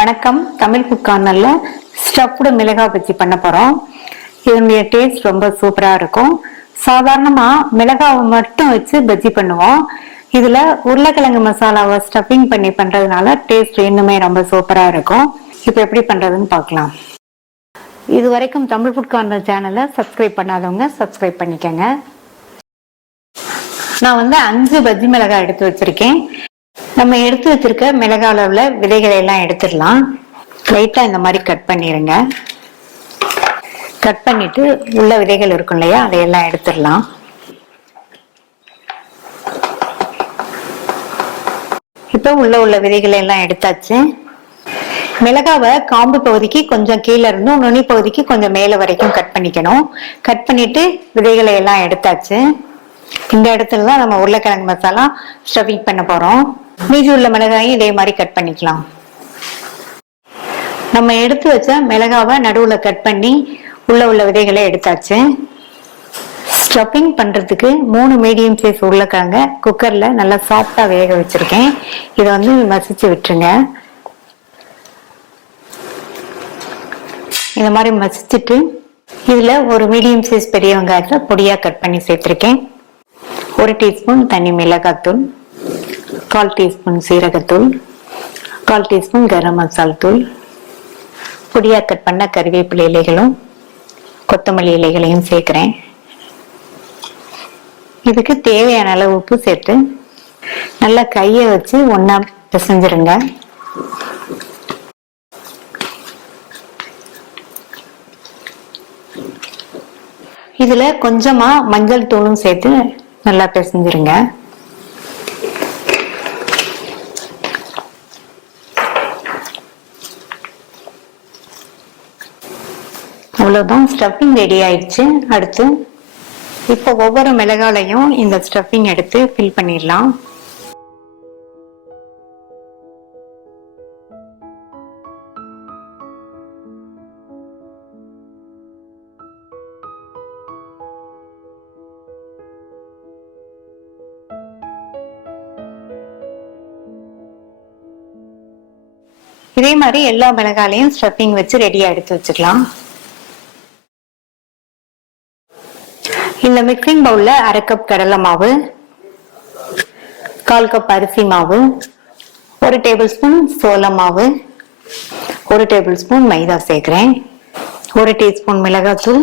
வணக்கம். தமிழ் குக் கார்னர்ல ஸ்டஃப்டு மிளகாய் பஜ்ஜி பண்ண போறோம். இதனுடைய டேஸ்ட் ரொம்ப சூப்பரா இருக்கும். சாதாரணமா மிளகாவை மட்டும் வச்சு பஜ்ஜி பண்ணுவோம். இதுல உருளைக்கிழங்கு மசாலாவை ஸ்டஃபிங் பண்ணி பண்றதுனால டேஸ்ட் இன்னுமே ரொம்ப சூப்பரா இருக்கும். இப்ப எப்படி பண்றதுன்னு பார்க்கலாம். இது வரைக்கும் தமிழ் குக் கார்னர் சேனலை சப்ஸ்கிரைப் பண்ணாதவங்க சப்ஸ்கிரைப் பண்ணிக்கங்க. நான் 5 பஜ்ஜி மிளகாய் எடுத்து வச்சிருக்கேன். நம்ம எடுத்து வச்சிருக்க மிளகாய் உள்ள விதைகளை எல்லாம் எடுத்துடலாம். லைட்டா இந்த மாதிரி கட் பண்ணிருங்க. கட் பண்ணிட்டு உள்ள விதைகள் இருக்கும் இல்லையா, அதையெல்லாம் எடுத்துடலாம். இப்ப உள்ள விதைகளை எல்லாம் எடுத்தாச்சு. மிளகாவை காம்பு பகுதிக்கு கொஞ்சம் கீழே இருந்தும் நுனி பகுதிக்கு கொஞ்சம் மேல வரைக்கும் கட் பண்ணிக்கணும். கட் பண்ணிட்டு விதைகளை எல்லாம் எடுத்தாச்சு. இந்த இடத்துல தான் நம்ம உருளைக்கிழங்கு மசாலா ஸ்டஃபிங் பண்ண போறோம். மீதி உள்ள மிளகாயும் இதே மாதிரி கட் பண்ணிக்கலாம். நம்ம எடுத்து வச்ச மிளகாவை நடுவுல கட் பண்ணி உள்ள விதைகளை எடுத்தாச்சு. ஸ்டஃபிங் பண்றதுக்கு 3 மீடியம் சைஸ் உருளைக்கிழங்க குக்கர்ல நல்லா சாஃப்டா வேக வச்சிருக்கேன். இதை மசிச்சு விட்டுருங்க. இந்த மாதிரி மசிச்சுட்டு இதுல ஒரு மீடியம் சைஸ் பெரிய வெங்காயத்தை பொடியா கட் பண்ணி சேர்த்திருக்கேன். 1 டீஸ்பூன் தனி மிளகாத்தூள், 1/4 டீஸ்பூன் சீரகத்தூள், 1/4 டீஸ்பூன் கரம் மசாலா தூள், பொடியா கட் பண்ண கறிவேப்பிலை இலைகளும் கொத்தமல்லி இலைகளையும் சேர்க்கிறேன். இதுக்கு தேவையான அளவு உப்பு சேர்த்து நல்லா கையை வச்சு ஒண்ணா பிசைஞ்சிருங்க. இதுல கொஞ்சமா மஞ்சள் தூளும் சேர்த்து நல்லா பிசைஞ்சிருங்க. அவ்வளவுதான், ஸ்டஃபிங் ரெடி ஆயிடுச்சு. அடுத்து இப்போ ஒவ்வொரு மிளகாலையும் இந்த ஸ்டஃபிங் எடுத்து ஃபில் பண்ணிடலாம். இதே மாதிரி எல்லா மிளகாலையும் ஸ்டஃபிங் வச்சு ரெடியா எடுத்து வச்சுக்கலாம். இந்த மிக்சிங் பவுல்ல 1/2 கப் கடலை மாவு, 1/4 கப் அரிசி மாவு, 1 டேபிள் ஸ்பூன் சோள மாவு, 1 டேபிள் ஸ்பூன் மைதா சேர்க்கிறேன். 1 டீஸ்பூன் மிளகாத்தூள்,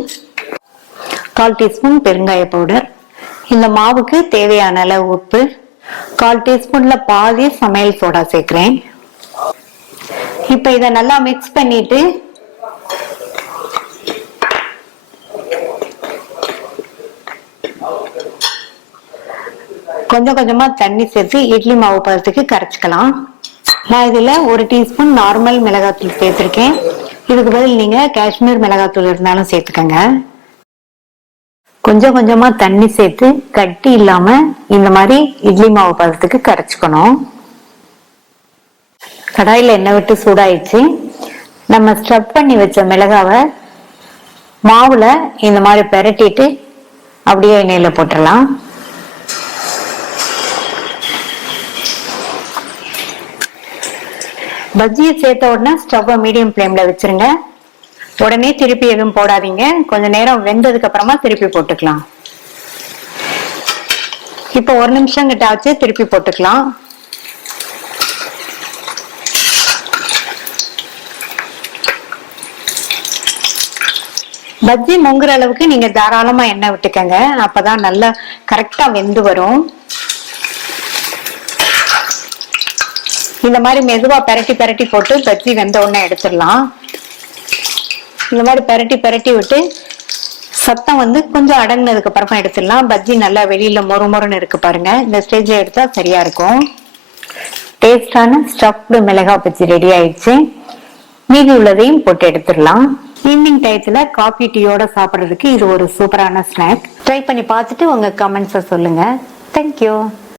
1/4 டீஸ்பூன் பெருங்காய பவுடர். இந்த மாவுக்கு தேவையான அளவு உப்பு, 1/4 டீஸ்பூன்ல பாதி சமையல் சோடா சேர்க்கிறேன். இப்ப இதை நல்லா மிக்ஸ் பண்ணிட்டு கொஞ்சம் கொஞ்சமா தண்ணி சேர்த்து இட்லி மாவு பதத்துக்கு கரைச்சிக்கலாம். நான் இதுல 1 டீஸ்பூன் நார்மல் மிளகாத்தூள் சேர்த்திருக்கேன். இதுக்கு பதில் நீங்க காஷ்மீர் மிளகாத்தூள் இருந்தாலும் சேர்த்துக்கங்க. கொஞ்சம் கொஞ்சமா தண்ணி சேர்த்து கட்டி இல்லாம இந்த மாதிரி இட்லி மாவு பதத்துக்கு கரைச்சுக்கணும். கடாயில எண்ணெய் விட்டு சூடாயிடுச்சு. நம்ம ஸ்டஃப் பண்ணி வச்ச மிளகாவை மாவுல இந்த மாதிரி பெரட்டிட்டு அப்படியே எண்ணெயில போட்டுடலாம். பஜ்ஜியை சேர்த்த உடனே ஸ்டவ்வை மீடியம் ஃப்ளேம்ல வச்சிருங்க. உடனே திருப்பி எதுவும் போடாதீங்க. கொஞ்ச நேரம் வெந்ததுக்கு அப்புறமா திருப்பி போட்டுக்கலாம். இப்ப 1 நிமிஷம் கிட்ட ஆச்சு, திருப்பி போட்டுக்கலாம். பஜ்ஜி முங்குற அளவுக்கு நீங்க தாராளமா எண்ணெய் விட்டுக்கங்க. அப்பதான் நல்லா கரெக்டா வெந்து வரும். இந்த மாதிரி மெதுவா பெரட்டி போட்டு பஜ்ஜி வெந்த உடனே எடுத்துடலாம். இந்த மாதிரி பெரட்டி விட்டு சத்தம் கொஞ்சம் அடங்கினதுக்கு அப்புறமா எடுத்துடலாம். பஜ்ஜி நல்லா வெளியில மொறுமொறுன்னு இருக்கு பாருங்க. இந்த ஸ்டேஜ்ல எடுத்தா சரியா இருக்கும். டேஸ்டான ஸ்டஃப்டு மிளகாய் பஜ்ஜி ரெடி ஆயிடுச்சு. மீதி உள்ளதையும் போட்டு எடுத்துடலாம். ஈவினிங் டயத்துல காபி டீயோட சாப்பிட்றதுக்கு இது ஒரு சூப்பரான ஸ்நாக். ட்ரை பண்ணி பார்த்துட்டு உங்க கமெண்ட்ஸை சொல்லுங்க. தேங்க்யூ.